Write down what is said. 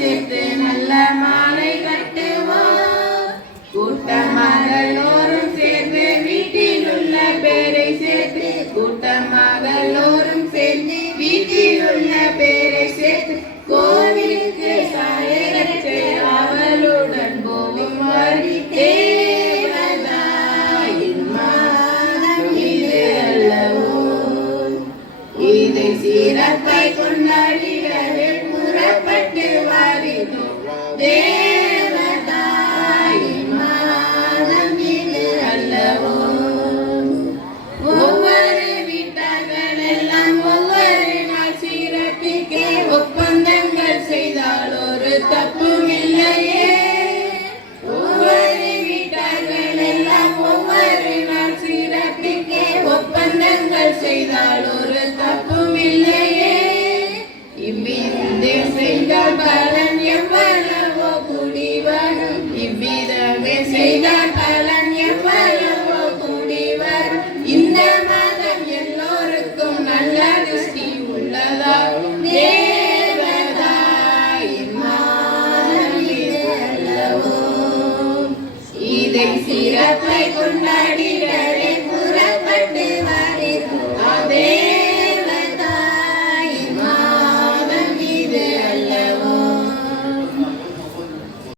சேர்த்து நல்ல மாலை கட்டுவோம். கூட்டமாக எல்லோரும் சேர்ந்து வீட்டில் உள்ள பேரை சேர்த்து கூட்டமாக எல்லோரும் சேர்ந்து வீட்டில் உள்ள பேரை சேர்த்து கோவிலுக்கு சாயகத்தை அவளுடன் போகும் வரி தேவதாயின் மாதம் இது அல்லவோ. இதை சிறப்பை கொண்டாடிடவே புறப்பட்டு வாரினோம். தேவதாயின் மாதம் இது அல்லவோ. ஒவ்வொரு வீட்டார்கள் எல்லாம் ஒவ்வொரு நாள் சிறப்பிக்க ஒப்பந்தங்கள் செய்தால் ஒரு தப்பும் இல்லையே. ஒவ்வொரு வீட்டார்கள் எல்லாம் ஒவ்வொரு நாள் சிறப்பிக்க ஒப்பந்தங்கள் செய்தால் ஒரு தப்பும் இல்லையே. இவ்விதமே செய்தால் பலன் எவ்வளவோ கூடி வரும். இவ்விதமே செய்தால் பலன் எவ்வளவோ கூடி வரும். இந்த மாதம் எல்லோருக்கும் நல்ல திருஷ்டி உள்ளதாகும். தேவதாயின் மாதம் இது அல்லவோ. இதை சிறப்பை